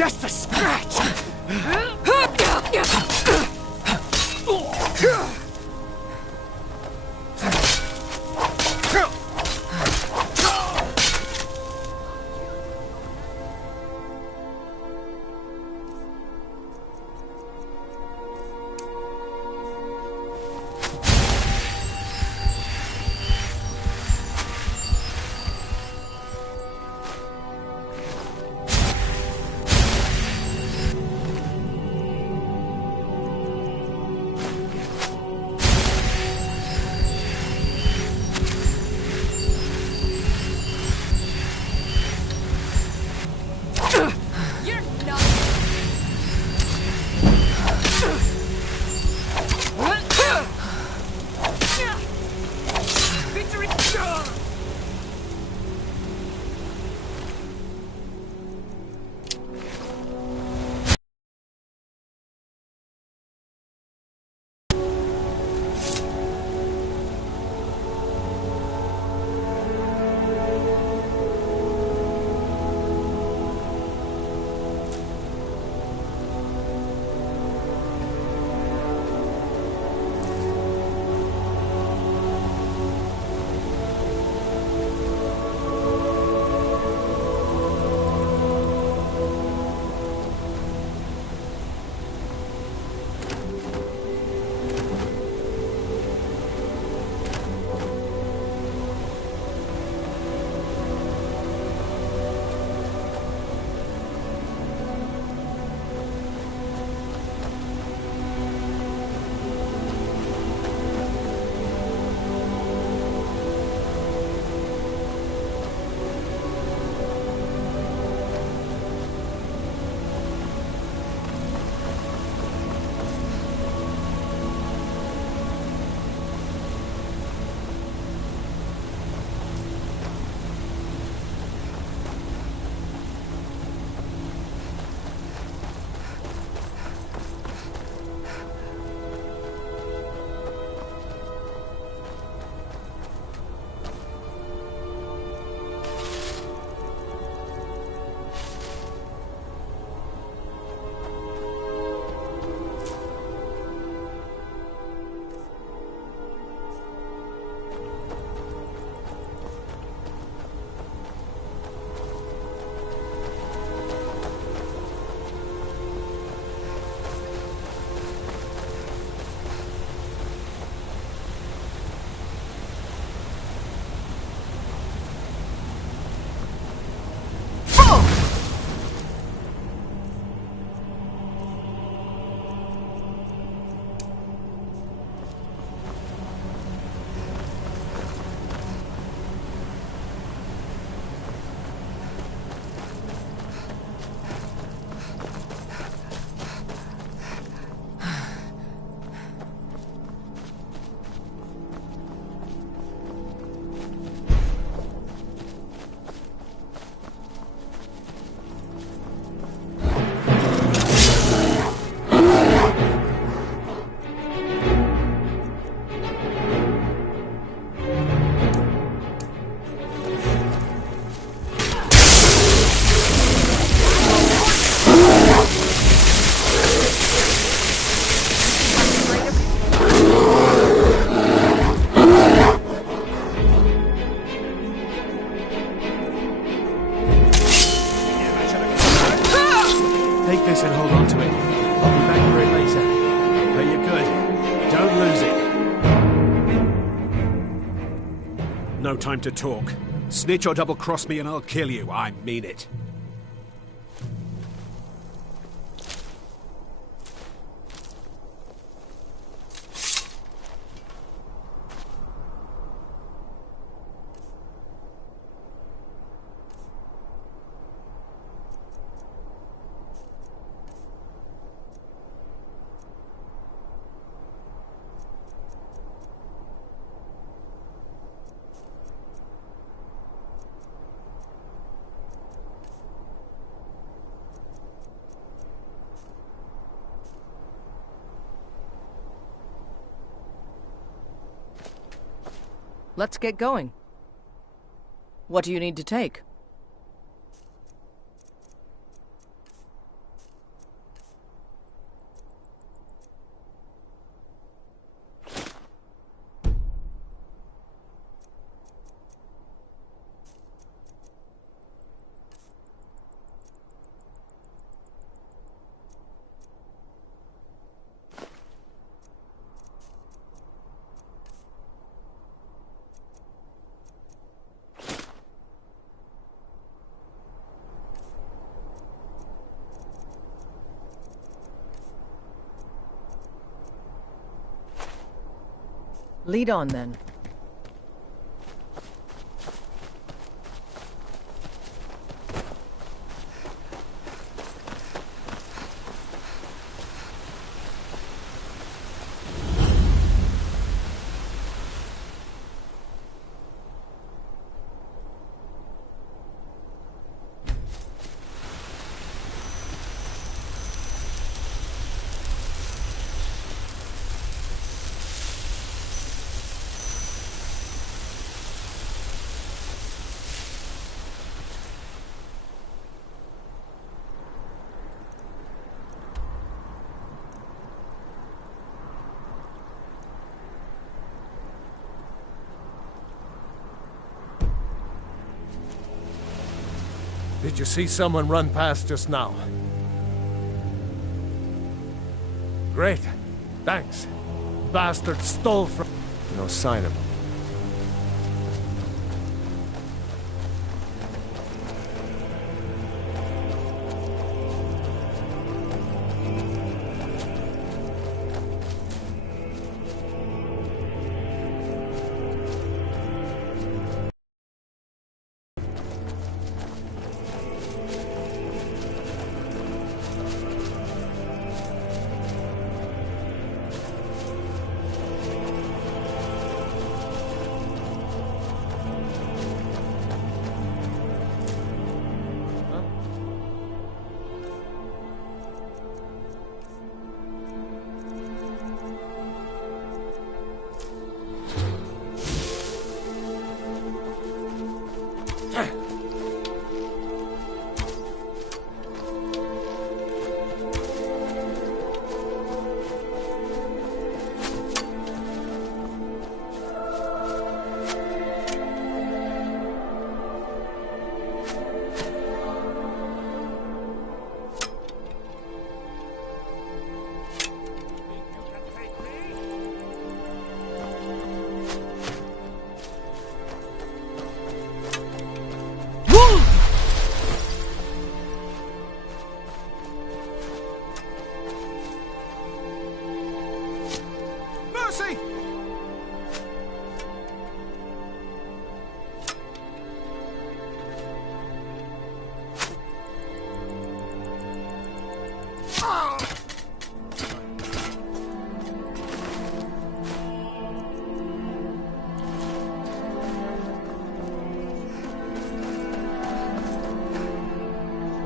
Just a scratch! Take this and hold on to it. I'll be back for it later. But you're good. Don't lose it. No time to talk. Snitch or double-cross me and I'll kill you. I mean it. Let's get going. What do you need to take? Lead on, then. Did you see someone run past just now? Great. Thanks. Bastard stole from... No sign of him.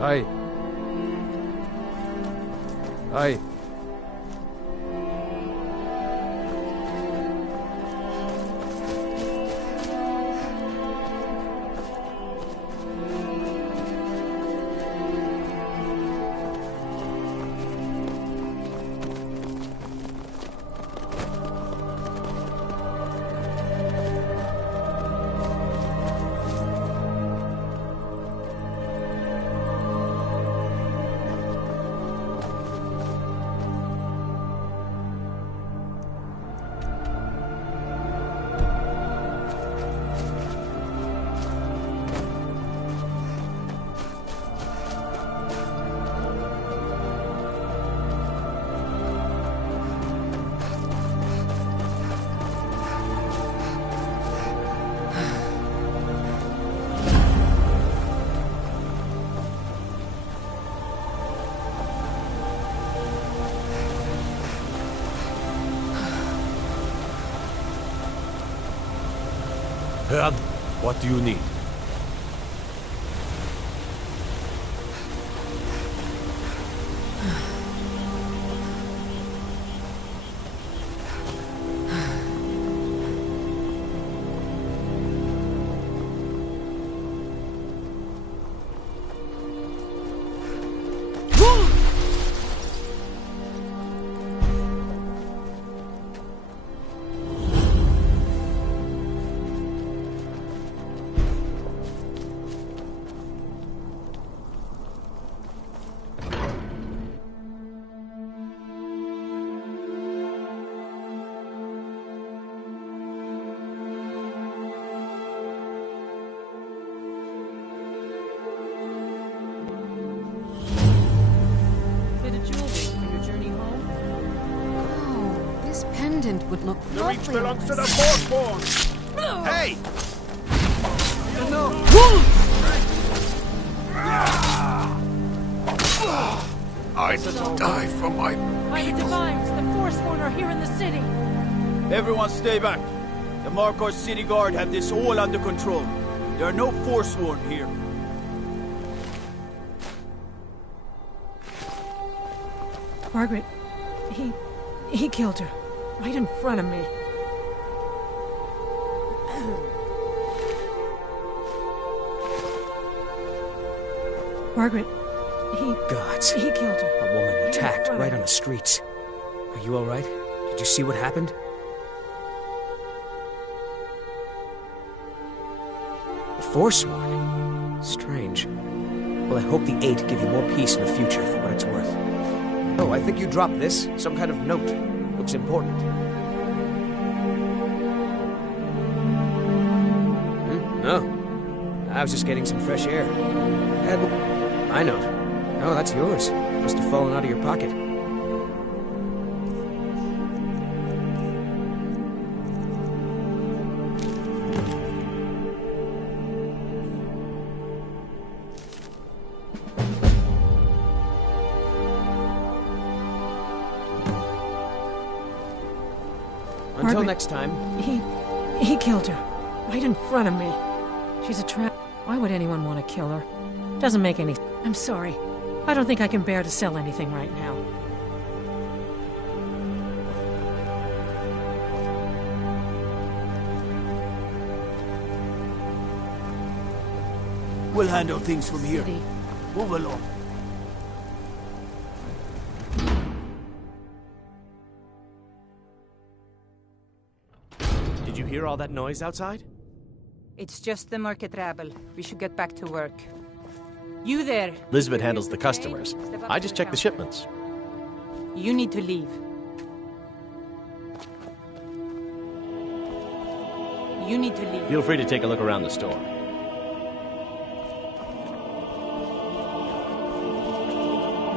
Aye. Aye. Herr, what do you need? pendant would look The reach lovely on belongs to the this. Forsworn! Hey! I'd die for my... By the Divines, the Forsworn are here in the city. Everyone stay back. The Markar City Guard have this all under control. There are no Forsworn here. Margaret, he killed her. Right in front of me. Margaret, Gods. he killed her. A woman Right in attacked front of right me. on the streets. Are you alright? Did you see what happened? The Forsworn? Strange. Well, I hope the Eight give you more peace in the future for what it's worth. Oh, I think you dropped this. Some kind of note. Looks important. No. I was just getting some fresh air. My note. Oh, that's yours. Must have fallen out of your pocket. Until Margaret. next time. He killed her. Right in front of me. She's a trap. Why would anyone want to kill her? Doesn't make any... I'm sorry. I don't think I can bear to sell anything right now. We'll handle things from here. City. Move along. Did you hear all that noise outside? It's just the market rabble. We should get back to work. You there. Elizabeth handles the customers. I just check the shipments. You need to leave. You need to leave. Feel free to take a look around the store.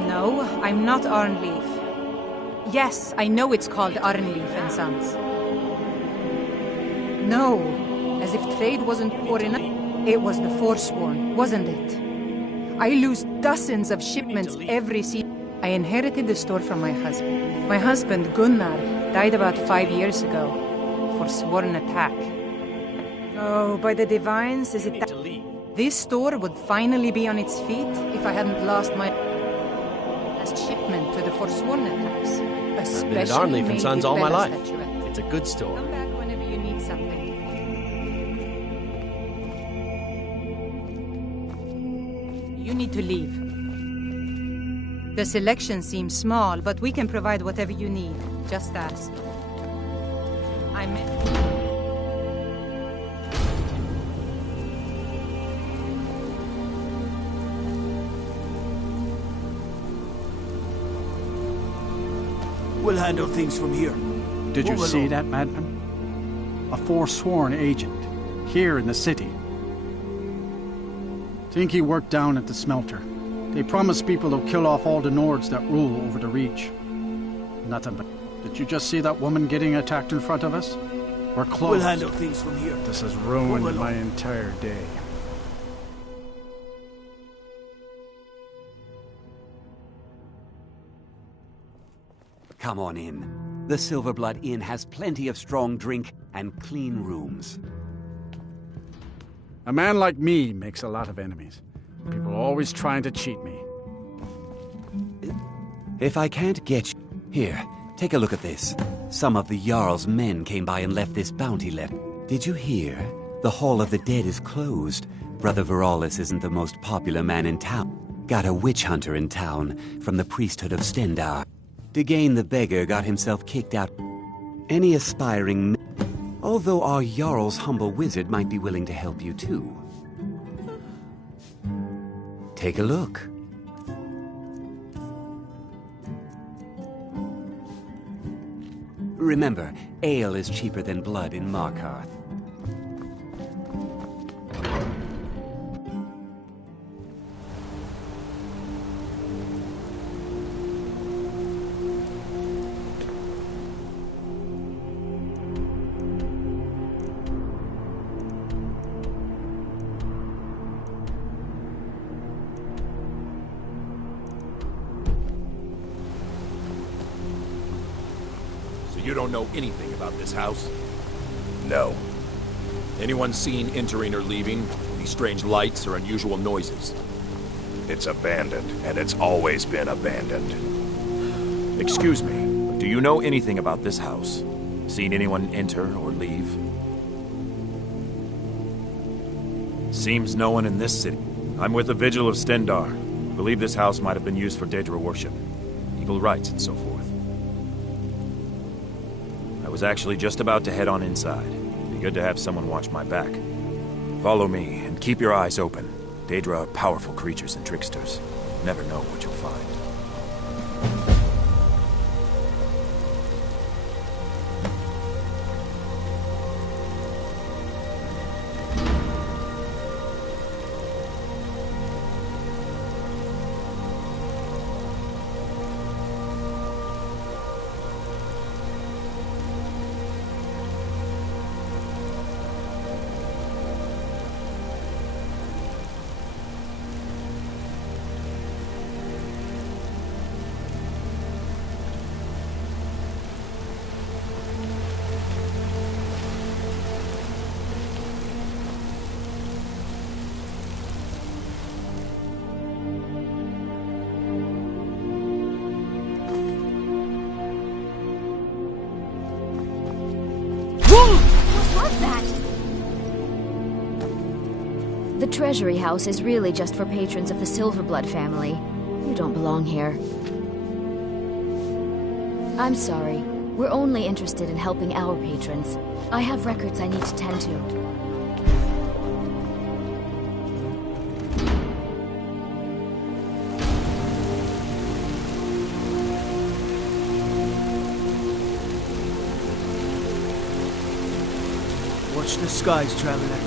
No, I'm not Arnleaf. Yes, I know it's called Arnleaf and Sons. No, as if trade wasn't poor enough. It was the Forsworn, wasn't it? I lose dozens of shipments every season. I inherited the store from my husband. My husband, Gunnar, died about 5 years ago for sworn attack. Oh, by the Divines, is it that this store would finally be on its feet if I hadn't lost my last shipment to the Forsworn attacks? I've been at Arnleaf and Sons all my life. It's a good store. Come back whenever you need something. You need to leave. The selection seems small, but we can provide whatever you need. Just ask. I'm... We'll handle things from here. Did you Move see along. that, madman? A Forsworn agent, here in the city. Think he worked down at the smelter. They promised people to kill off all the Nords that rule over the Reach. Nothing but... Did you just see that woman getting attacked in front of us? We're close. We'll handle things from here. This has Move ruined along. my entire day. Come on in. The Silverblood Inn has plenty of strong drink and clean rooms. A man like me makes a lot of enemies. People always trying to cheat me. If I can't get you... Here, take a look at this. Some of the Jarl's men came by and left this bounty letter. Did you hear? The Hall of the Dead is closed. Brother Veralis isn't the most popular man in town. Got a witch hunter in town from the priesthood of Stendar. Degain the beggar got himself kicked out. Any aspiring... Although our Jarl's humble wizard might be willing to help you too. Take a look. Remember, ale is cheaper than blood in Markarth. You don't know anything about this house? No. Anyone seen entering or leaving? Any strange lights or unusual noises? It's abandoned, and it's always been abandoned. Excuse me, but do you know anything about this house? Seen anyone enter or leave? Seems no one in this city. I'm with the Vigil of Stendar. Believe this house might have been used for Daedra worship, evil rites and so forth. I was actually just about to head on inside. Be good to have someone watch my back. Follow me, and keep your eyes open. Daedra are powerful creatures and tricksters. Never know what you'll find. The Treasury House is really just for patrons of the Silverblood family. You don't belong here. I'm sorry. We're only interested in helping our patrons. I have records I need to tend to. Watch the skies, traveler.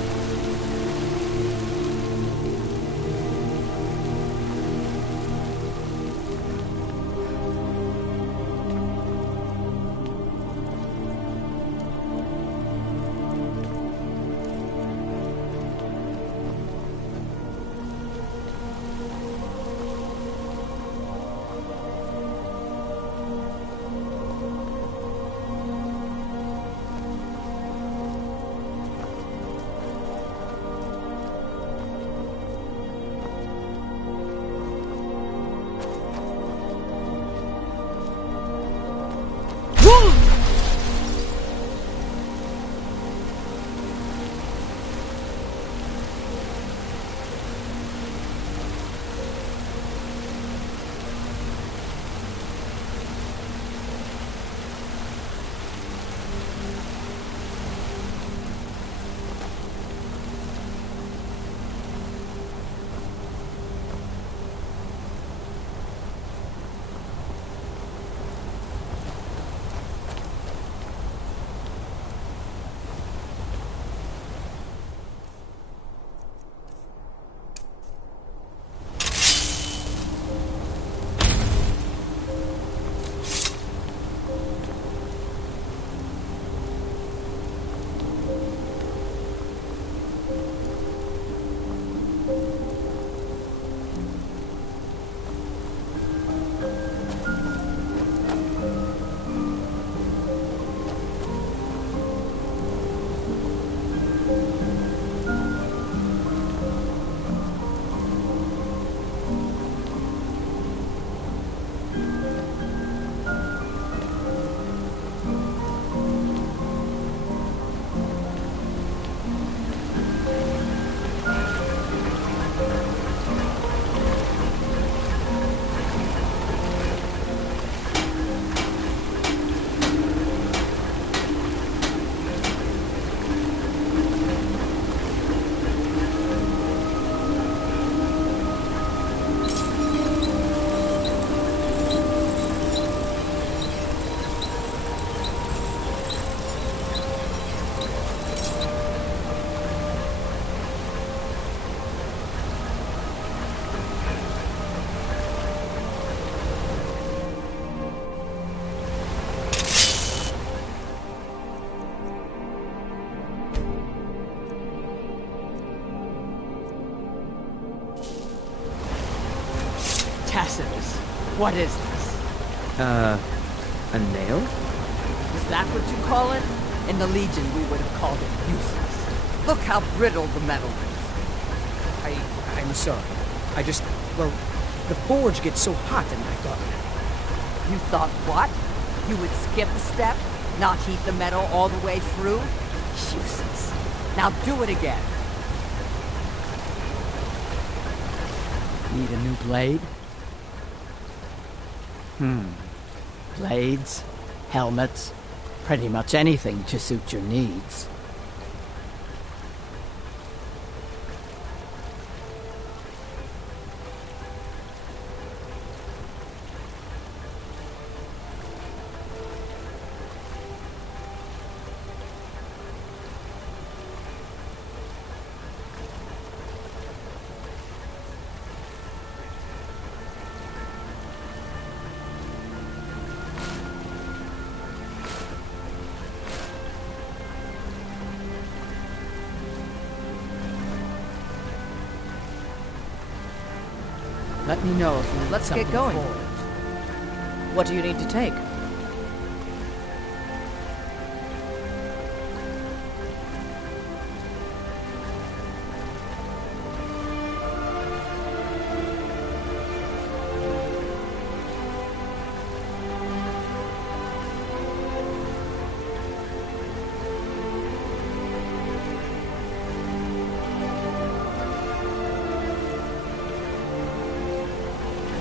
Tacitus, what is this? A nail? Is that what you call it? In the Legion, we would have called it useless. Look how brittle the metal is. I'm sorry. Well, the forge gets so hot and I thought... You thought what? You would skip a step? Not heat the metal all the way through? Useless. Now do it again. Need a new blade? Blades, helmets, pretty much anything to suit your needs. Let me know if you need Let's something get going. forged. What do you need to take?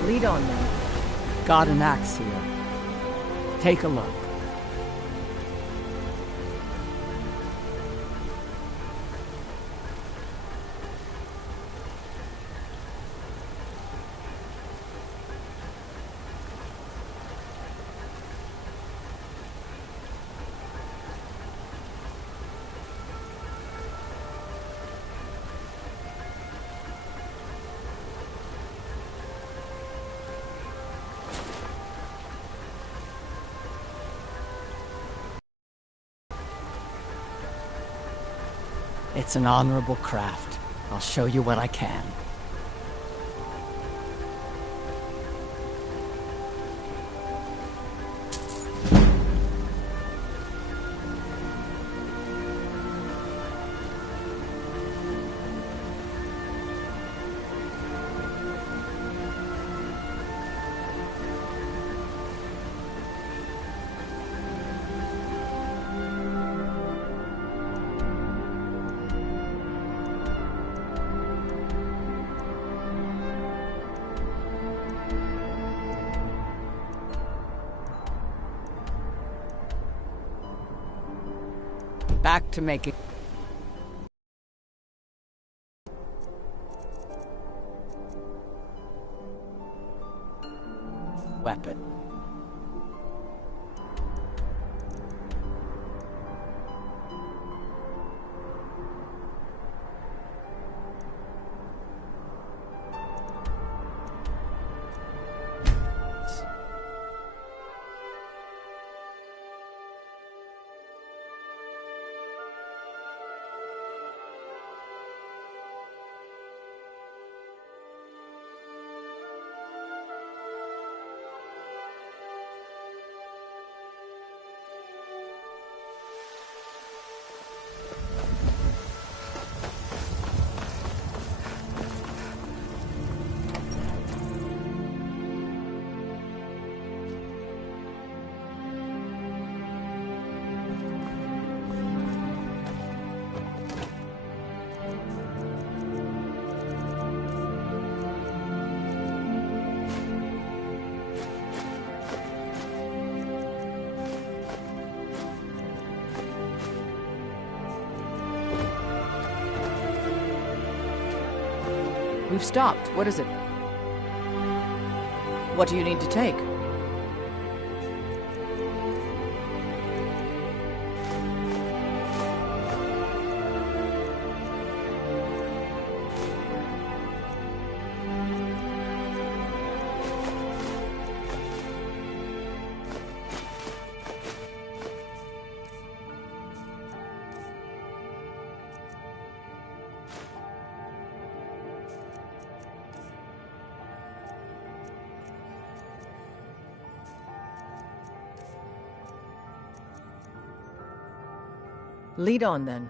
Lead on then. Got an axe here. Take a look. It's an honorable craft. I'll show you what I can. Back to making... weapon. We've stopped. What is it? What do you need to take? Lead on, then.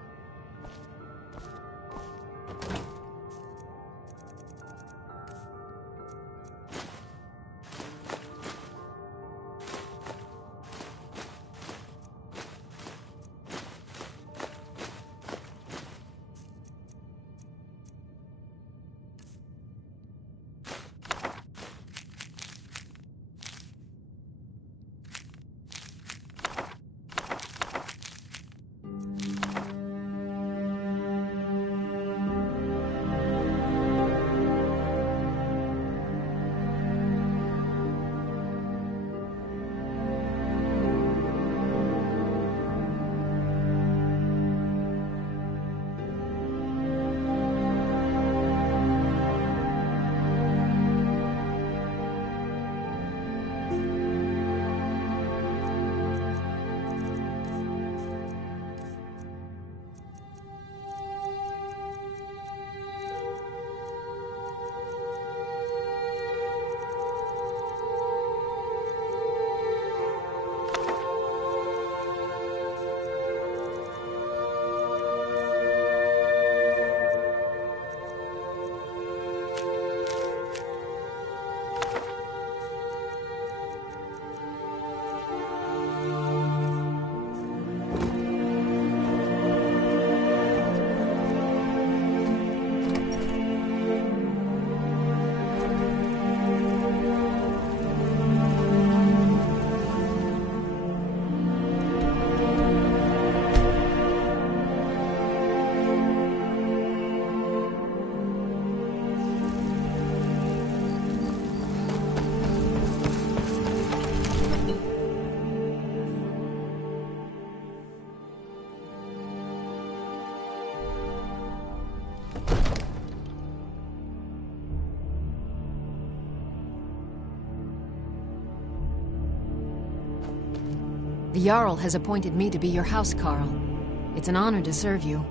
The Jarl has appointed me to be your housecarl. It's an honor to serve you.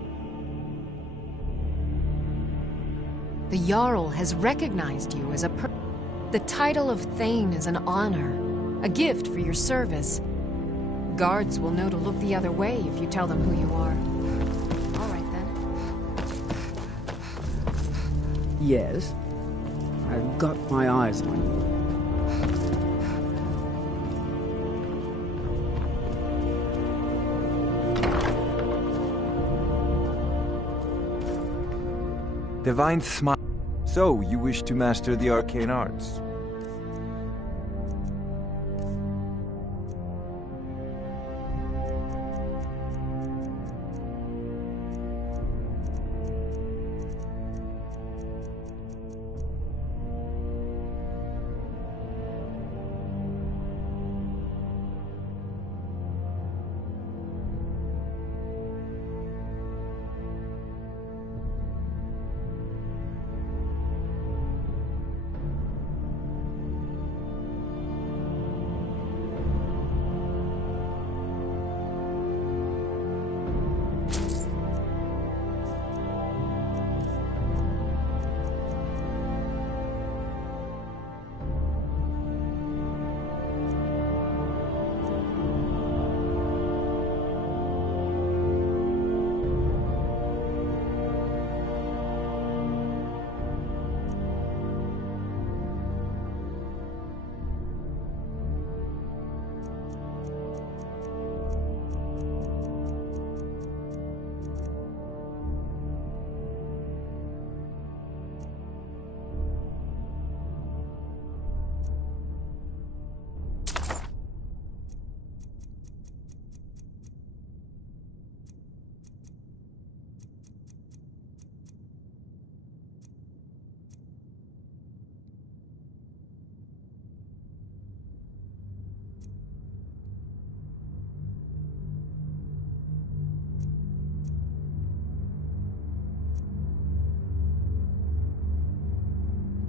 The Jarl has recognized you as the title of Thane is an honor, a gift for your service. Guards will know to look the other way if you tell them who you are. All right, then. Yes? I've got my eyes on you. Divine smile. So, you wish to master the arcane arts?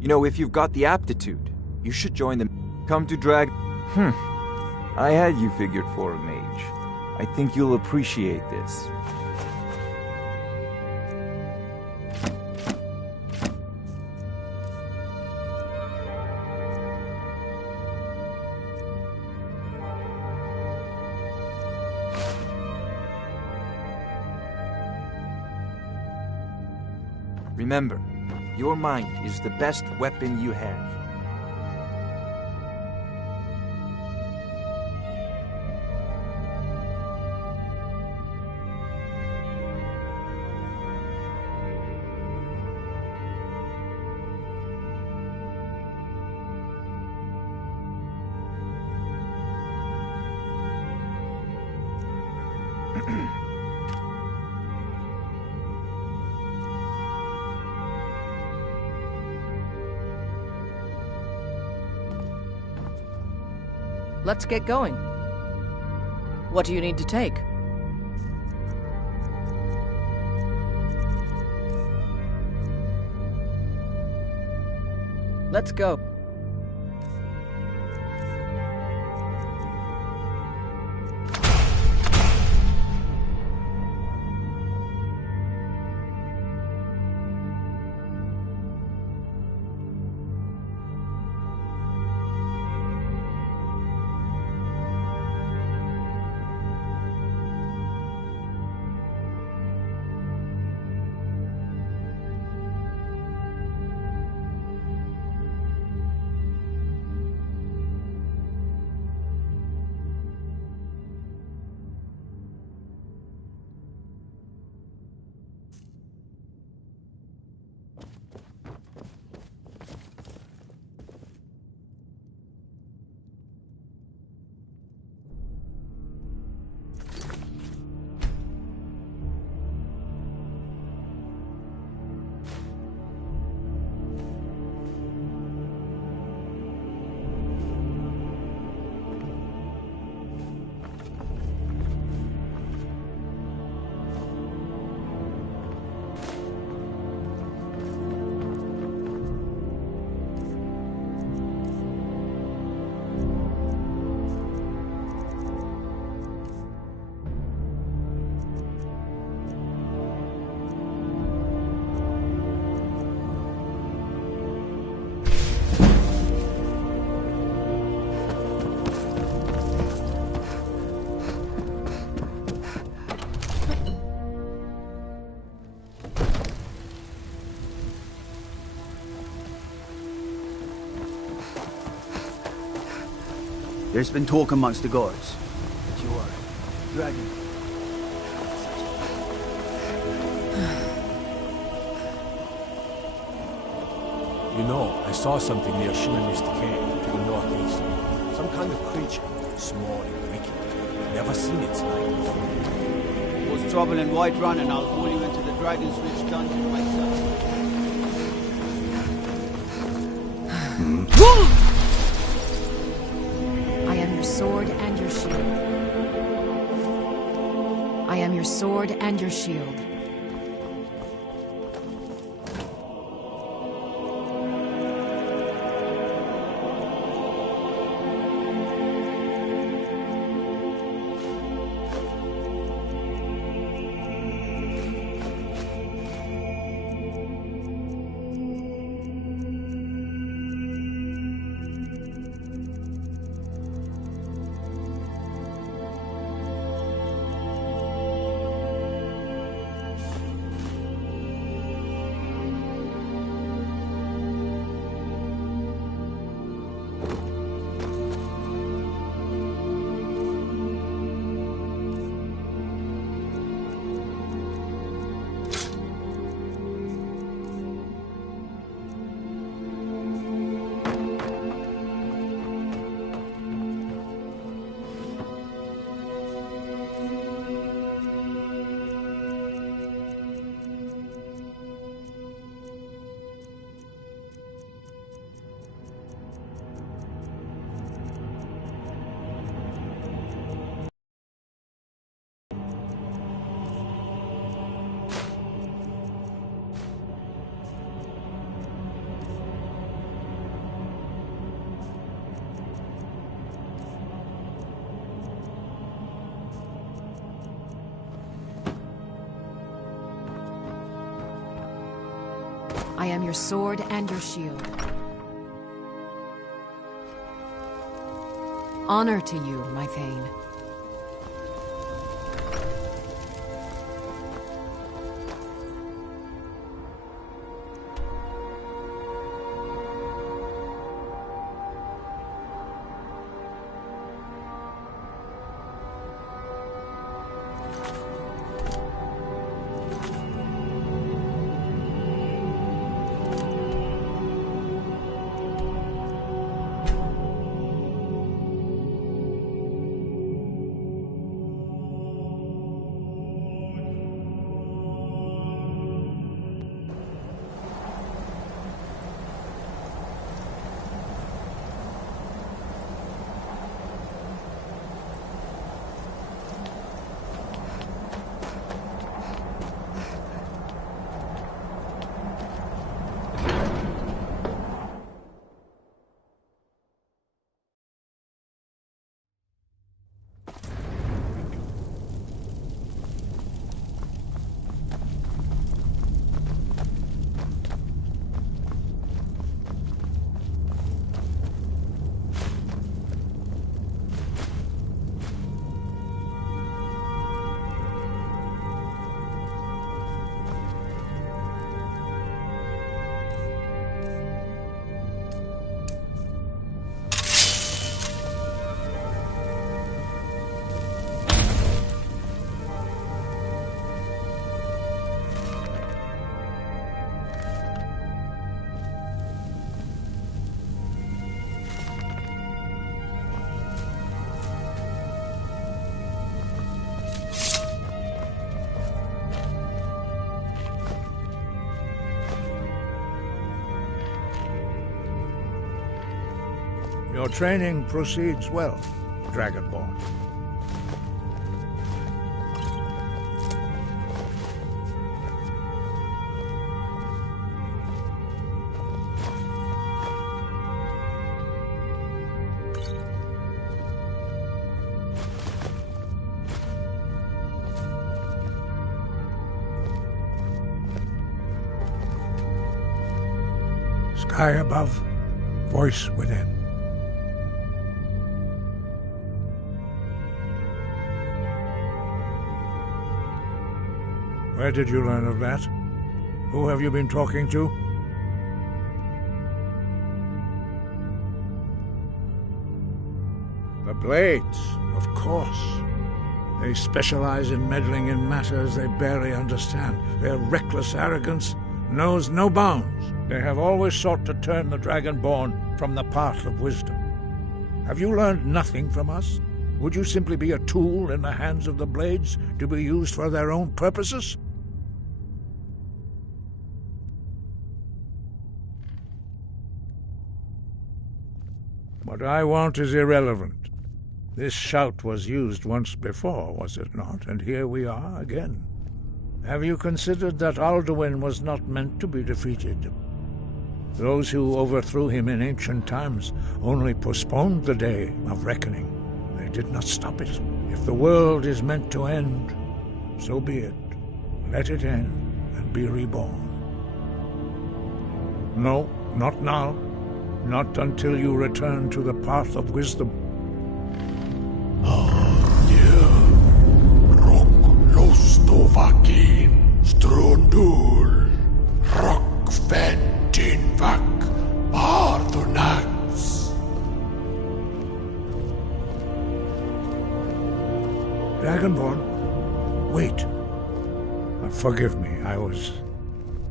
You know, if you've got the aptitude, you should join them. Come to drag... I had you figured for a mage. I think you'll appreciate this. Remember, your mind is the best weapon you have. Let's get going. What do you need to take? Let's go. There's been talk amongst the guards that you are dragging. You know, I saw something near Shimonist Cave to the northeast. Some kind of creature, small and wicked. Never seen its like before. What's trouble in Whiterun, and I'll pull you into the Dragon's Reach dungeon myself. I am your sword and your shield. I am your sword and your shield. I am your sword and your shield. Honor to you, my Thane. Your training proceeds well, Dragonborn. Sky above, voice within. Where did you learn of that? Who have you been talking to? The Blades, of course. They specialize in meddling in matters they barely understand. Their reckless arrogance knows no bounds. They have always sought to turn the Dragonborn from the path of wisdom. Have you learned nothing from us? Would you simply be a tool in the hands of the Blades to be used for their own purposes? What I want is irrelevant. This shout was used once before, was it not? And here we are again. Have you considered that Alduin was not meant to be defeated? Those who overthrew him in ancient times only postponed the day of reckoning. They did not stop it. If the world is meant to end, so be it. Let it end and be reborn. No, not now. Not until you return to the path of wisdom. Lostovakin, Strundul, Rockfentinvak, Ardunax. Dragonborn, wait. Forgive me, I was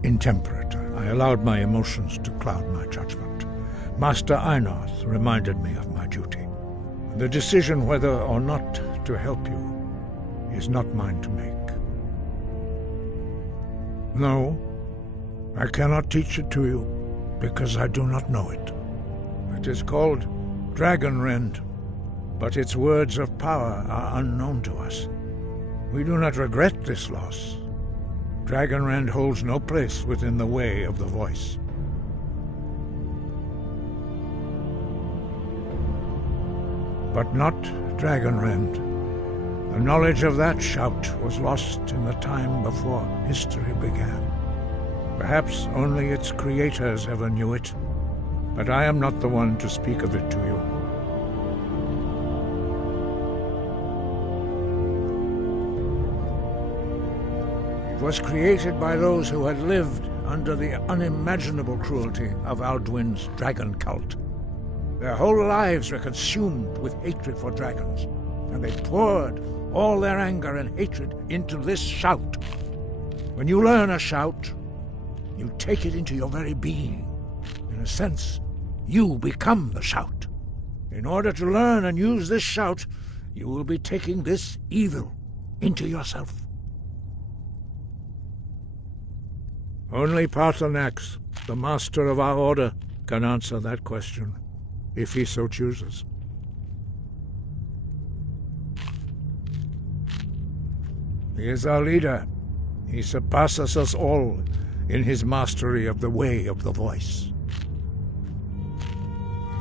intemperate. I allowed my emotions to cloud my judgment. Master Einarth reminded me of my duty. The decision whether or not to help you is not mine to make. No, I cannot teach it to you, because I do not know it. It is called Dragonrend, but its words of power are unknown to us. We do not regret this loss. Dragonrend holds no place within the way of the voice. But not Dragonrend. The knowledge of that shout was lost in the time before history began. Perhaps only its creators ever knew it, but I am not the one to speak of it to you. It was created by those who had lived under the unimaginable cruelty of Alduin's dragon cult. Their whole lives were consumed with hatred for dragons, and they poured all their anger and hatred into this shout. When you learn a shout, you take it into your very being. In a sense, you become the shout. In order to learn and use this shout, you will be taking this evil into yourself. Only Paarthurnax, the master of our order, can answer that question, if he so chooses. He is our leader. He surpasses us all in his mastery of the way of the voice.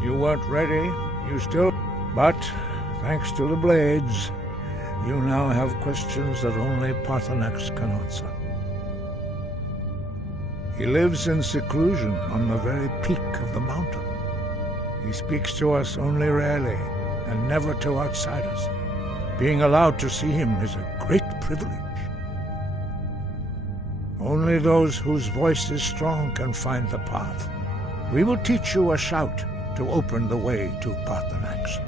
You weren't ready, you still... But, thanks to the blades, you now have questions that only Paarthurnax can answer. He lives in seclusion on the very peak of the mountain. He speaks to us only rarely, and never to outsiders. Being allowed to see him is a great privilege. Only those whose voice is strong can find the path. We will teach you a shout to open the way to Paarthurnax.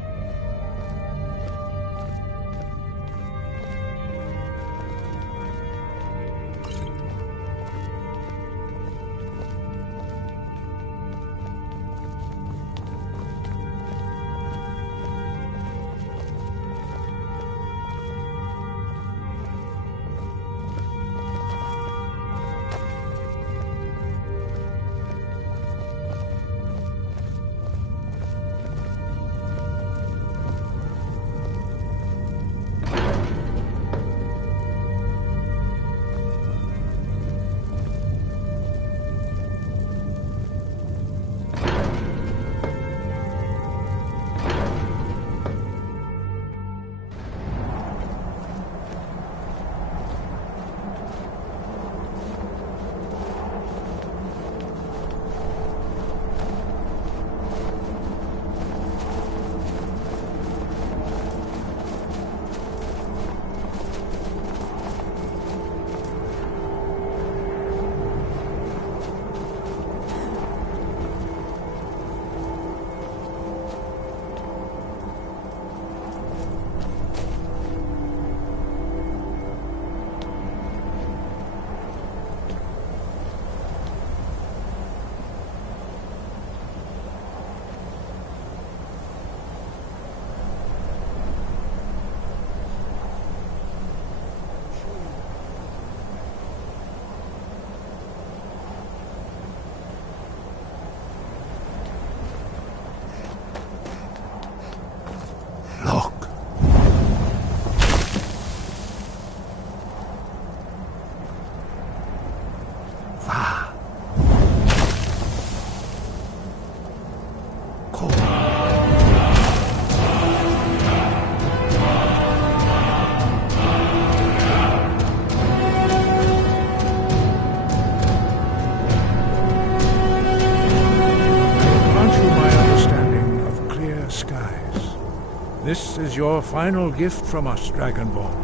This is your final gift from us, Dragonborn.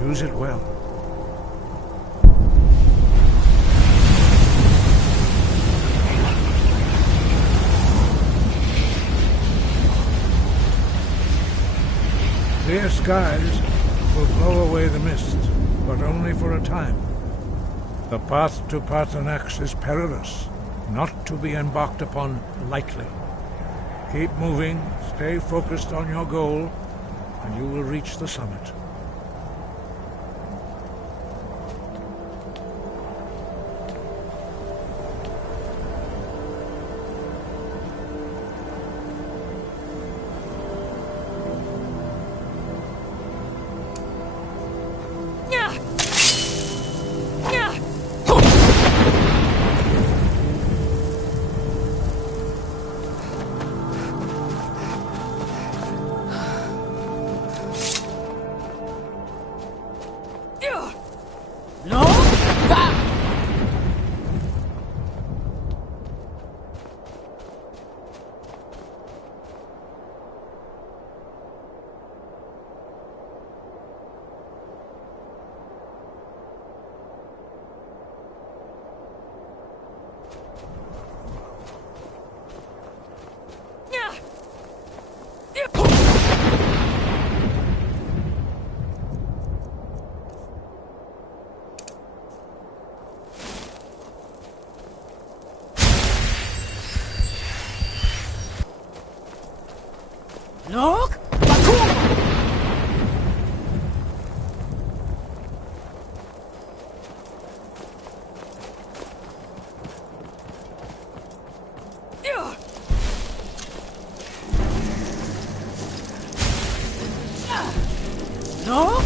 Use it well. Clear skies will blow away the mist, but only for a time. The path to Paarthurnax is perilous, not to be embarked upon lightly. Keep moving, stay focused on your goal, and you will reach the summit. Look! No?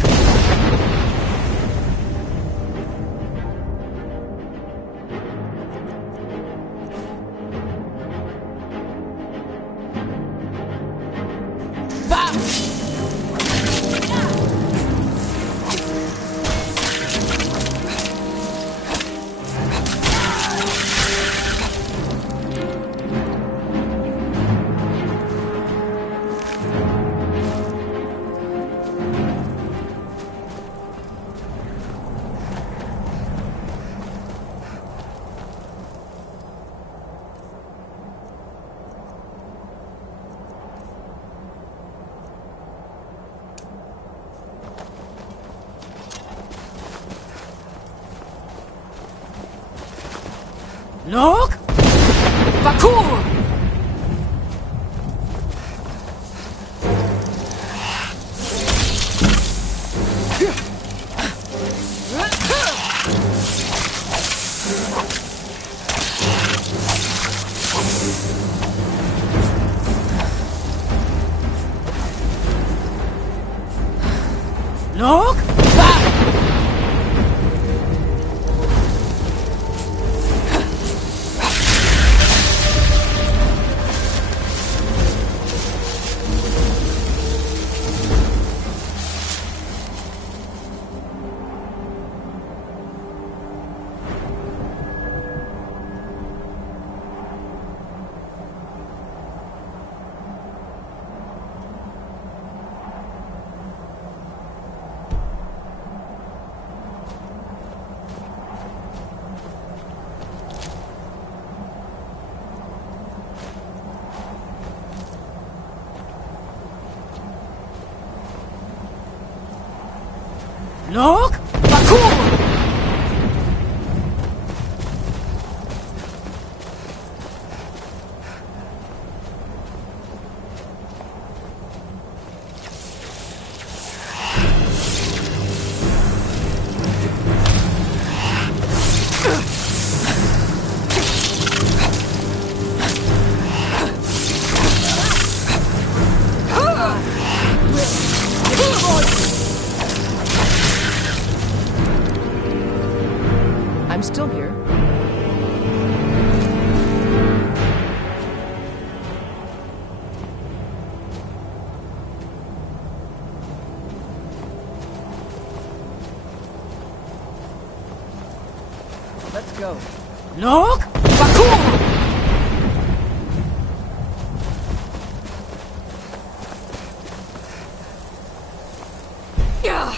Look! Vakur! Look! Look! Vakur! I'm still here. Let's go. Look! Vakur! Yeah!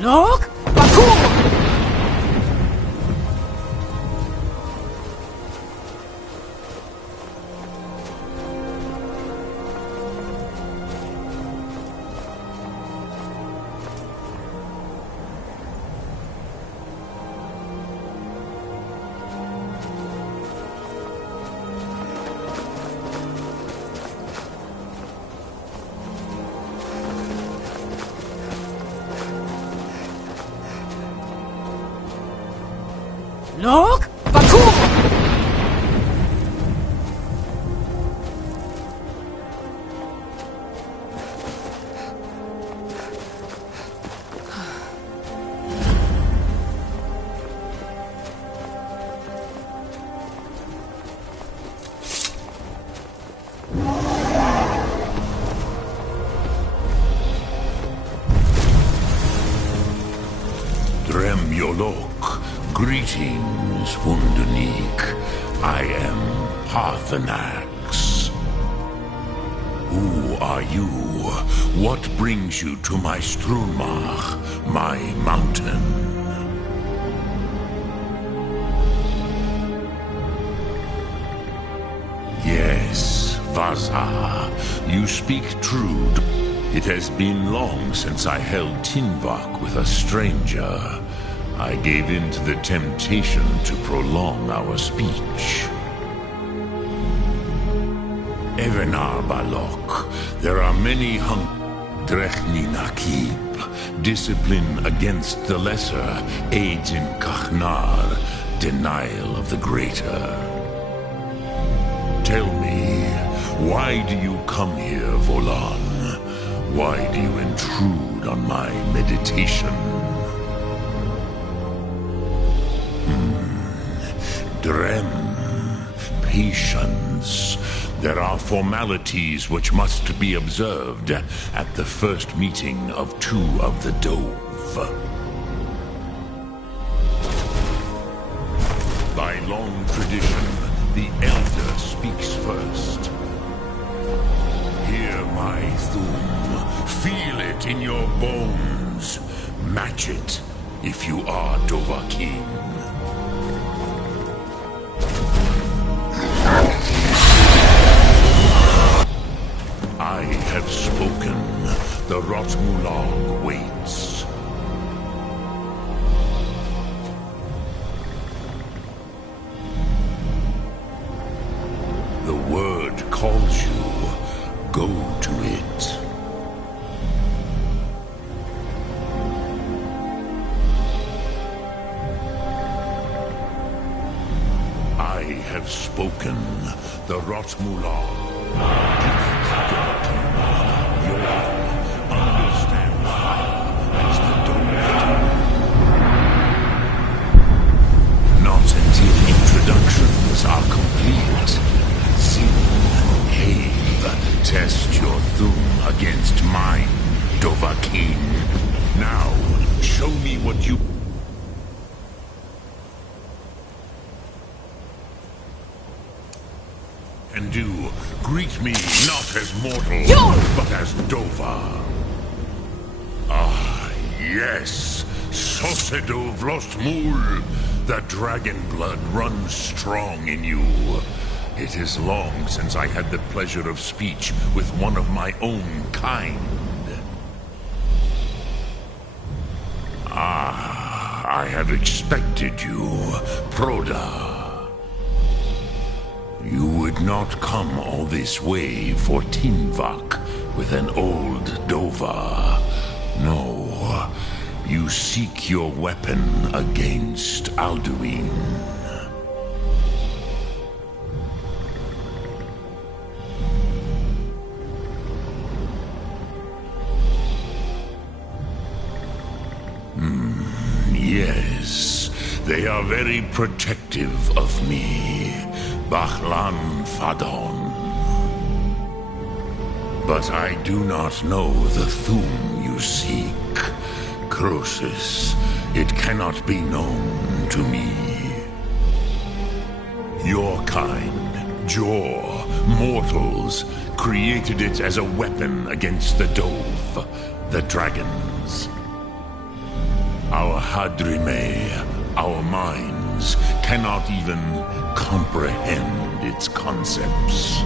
Look! Vakur! Look! Vakur! Dremyolok, greetings, Wundernik. I am Parthenax. Who are you? What brings you to my Strunmach, my mountain? Yes, Vaza, you speak true. It has been long since I held Tinvak with a stranger. I gave in to the temptation to prolong our speech. Evenar Balok, there are many Drechni Nakib, discipline against the lesser, aids in Kachnar, denial of the greater. Tell me, why do you come here, Volan? Why do you intrude on my meditation? Drem, patience. There are formalities which must be observed at the first meeting of two of the Dove. By long tradition, the Elder speaks first. Hear my Thum. Feel it in your bones. Match it if you are Dovahkiin. I have spoken. The Rotmulag waits. The word calls you. Go to it. I have spoken. The Rotmulag. Not until introductions are complete. Test your Thum against mine, Dovahkiin. Now, show me what you... can do. Greet me not as mortal, but as Dova. Ah, yes. Sosedo Vlostmul. The dragon blood runs strong in you. It is long since I had the pleasure of speech with one of my own kind. Ah, I have expected you, Proda. You would not come all this way for Tinvak with an old Dova. No, you seek your weapon against Alduin. Yes, they are very protective of me, Bachlan Fadon. But I do not know the Thum you seek. Croesus, it cannot be known to me. Your kind, Jor, mortals, created it as a weapon against the Dove, the dragons. Our Hadrime, our minds, cannot even comprehend its concepts.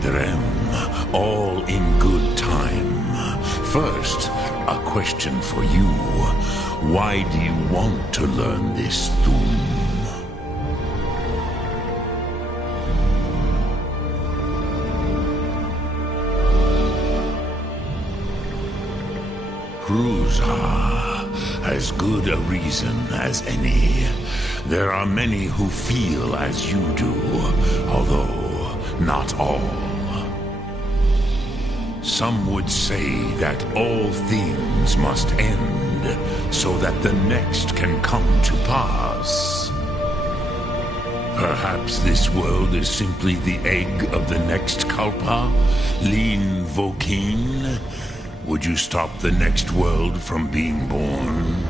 Drem, all in good time. First, a question for you. Why do you want to learn this Thum? Cruzar, as good a reason as any. There are many who feel as you do, although not all. Some would say that all things must end, so that the next can come to pass. Perhaps this world is simply the egg of the next Kalpa, Lin Vokin. Would you stop the next world from being born?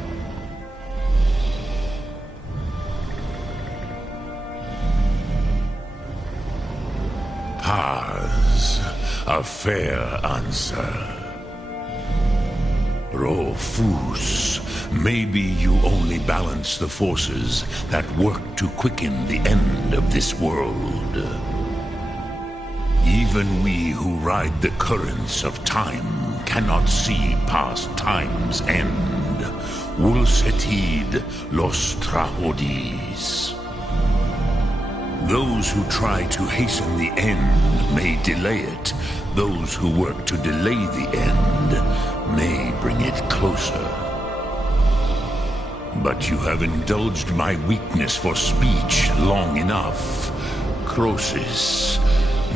Paz, a fair answer. oh Fus, maybe you only balance the forces that work to quicken the end of this world. Even we who ride the currents of time cannot see past time's end. Wulsetid los trahodis. Those who try to hasten the end may delay it. Those who work to delay the end may bring it closer. But you have indulged my weakness for speech long enough. Croesus,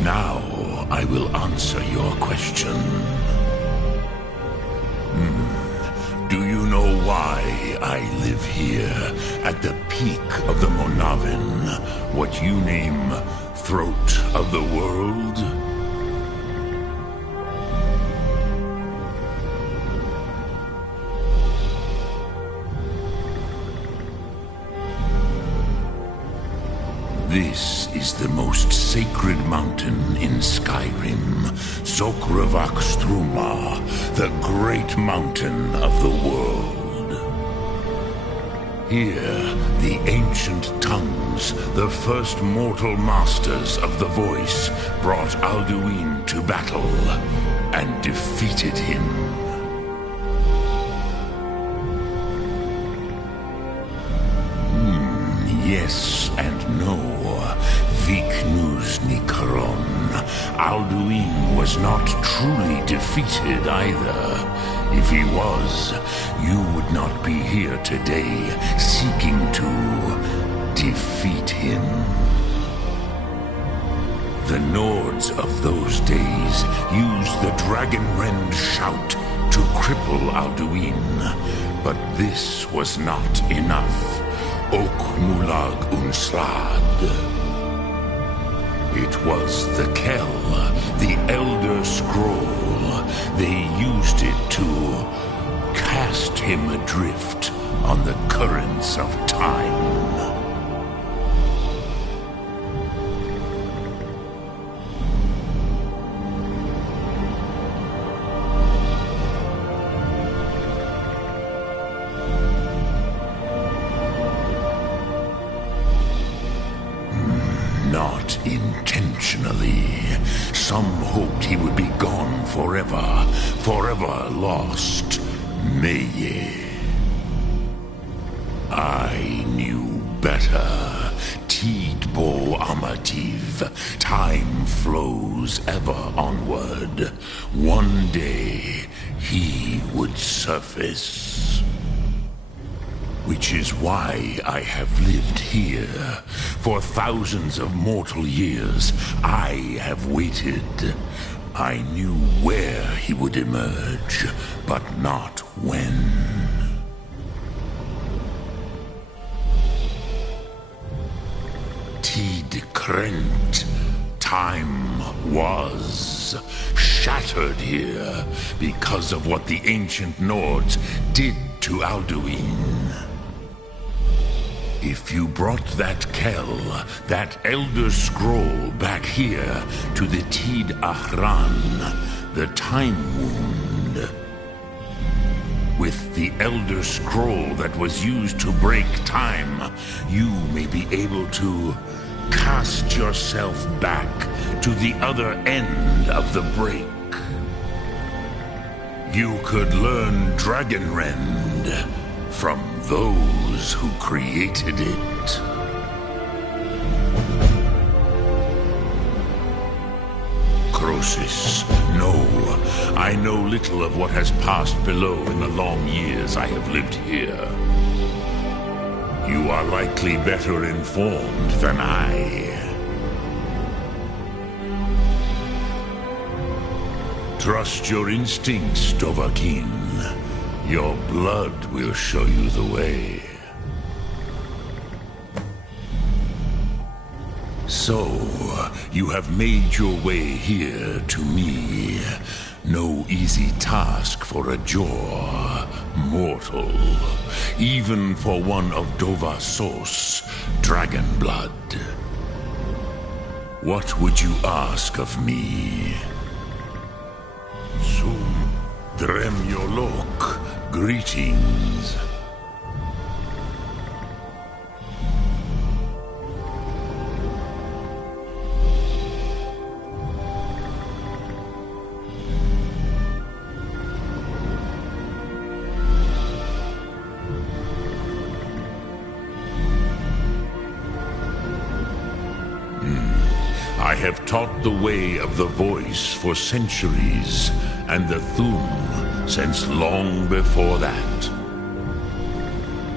now I will answer your question. Do you know why I live here, at the peak of the Monavin, what you name Throat of the World? This is the most sacred mountain in Skyrim, Zokravak Struma, the great mountain of the world. Here, the ancient tongues, the first mortal masters of the voice, brought Alduin to battle and defeated him. Yes and no. Viknus Nikaron. Alduin was not truly defeated either. If he was, you would not be here today seeking to defeat him. The Nords of those days used the Dragonrend shout to cripple Alduin, but this was not enough. Ok Mulag Unslad. It was the Kell, the Elder Scroll. They used it to cast him adrift on the currents of time. Not intentionally. Some hoped he would be gone forever, forever lost. Meye. I knew better. Tidbo Amativ. Time flows ever onward. One day, he would surface. Which is why I have lived here. For thousands of mortal years, I have waited. I knew where he would emerge, but not when. Tid Krent. Time was shattered here because of what the ancient Nords did to Alduin. If you brought that Kell, that Elder Scroll back here to the Tid Ahran, the Time Wound, with the Elder Scroll that was used to break time, you may be able to cast yourself back to the other end of the break. You could learn Dragonrend from those who created it. Croesus, no. I know little of what has passed below in the long years I have lived here. You are likely better informed than I. Trust your instincts, Dovahkiin. Your blood will show you the way. So, you have made your way here to me. No easy task for a Jor mortal, even for one of Dovahsos, Dragonblood. What would you ask of me? Sum Drem Yolok, Greetings. I have taught the way of the voice for centuries, and the Thum since long before that.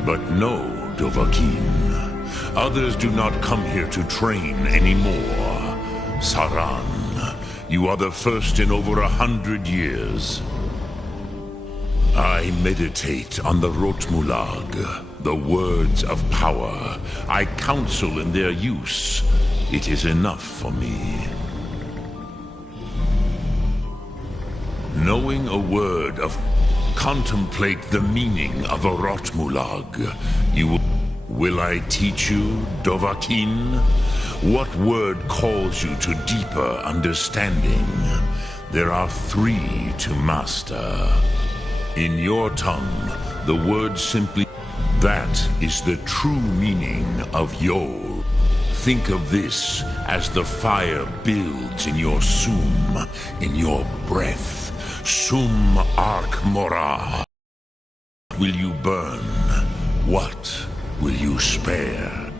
But no, Dovahkiin. Others do not come here to train anymore. Saran, you are the first in over 100 years. I meditate on the Rotmulag, the words of power. I counsel in their use. It is enough for me. Knowing a word of contemplate the meaning of a Rotmulag, will I teach you, Dovahkiin? What word calls you to deeper understanding? There are 3 to master. In your tongue, the word simply, that is the true meaning of Yol. Think of this as the fire builds in your Sum, in your breath. Sum Ark Mora. What will you burn? What will you spare?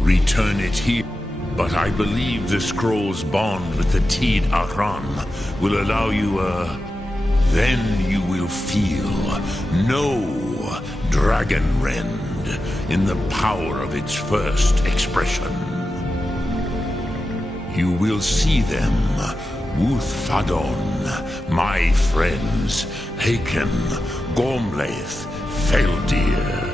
Return it here. But I believe the scroll's bond with the Tid Akran will allow you then you will feel, know Dragon Rend in the power of its first expression. You will see them, Wuthfadon, my friends, Haken, Gormlaith, Feldir.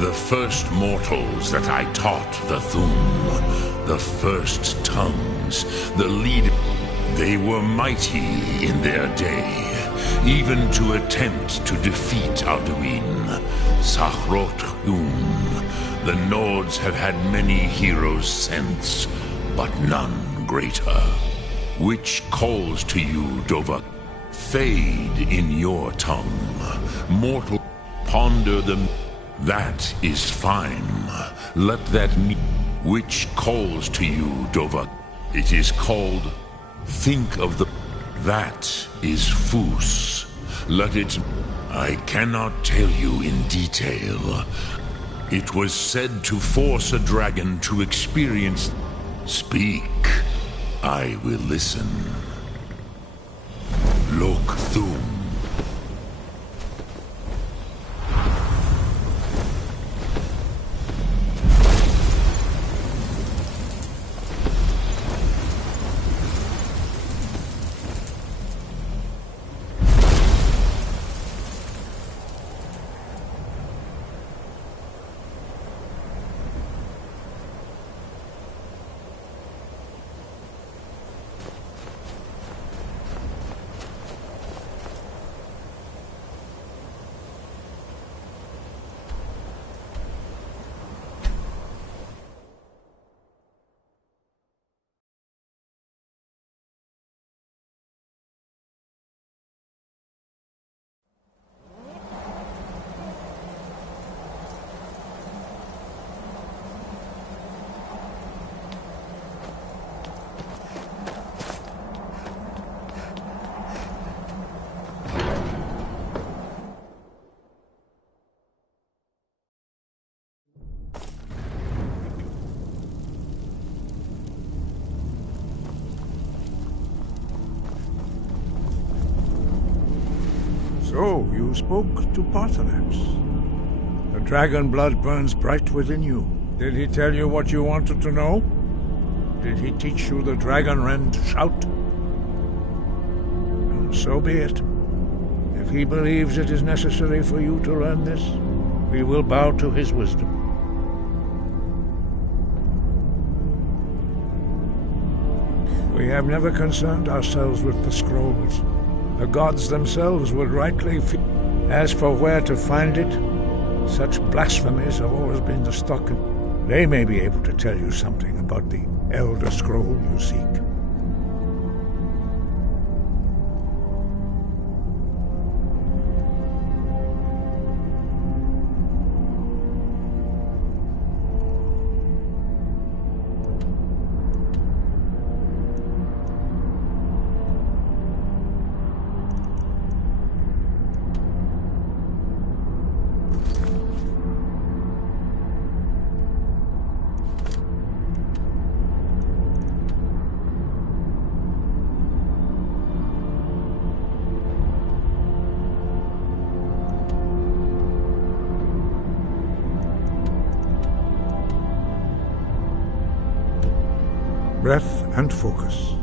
The first mortals that I taught the Thum, the first tongues, the lead. They were mighty in their day, even to attempt to defeat Alduin, Sahrot Hum. The Nords have had many heroes since, but none greater. Which calls to you, Dovahkiin? Fade in your tongue. Mortal, ponder the... That is fine. Let that mean. Which calls to you, Dovahkiin? It is called... Think of the... That is Fus. Let it... I cannot tell you in detail. It was said to force a dragon to experience... Speak. I will listen. Lok Thum. So, you spoke to Paarthurnax. The dragon blood burns bright within you. Did he tell you what you wanted to know? Did he teach you the Dragon Rend shout? So be it. If he believes it is necessary for you to learn this, we will bow to his wisdom. We have never concerned ourselves with the scrolls. The gods themselves would rightly As for where to find it, such blasphemies have always been the stock. They may be able to tell you something about the Elder Scroll you seek. Breath and focus.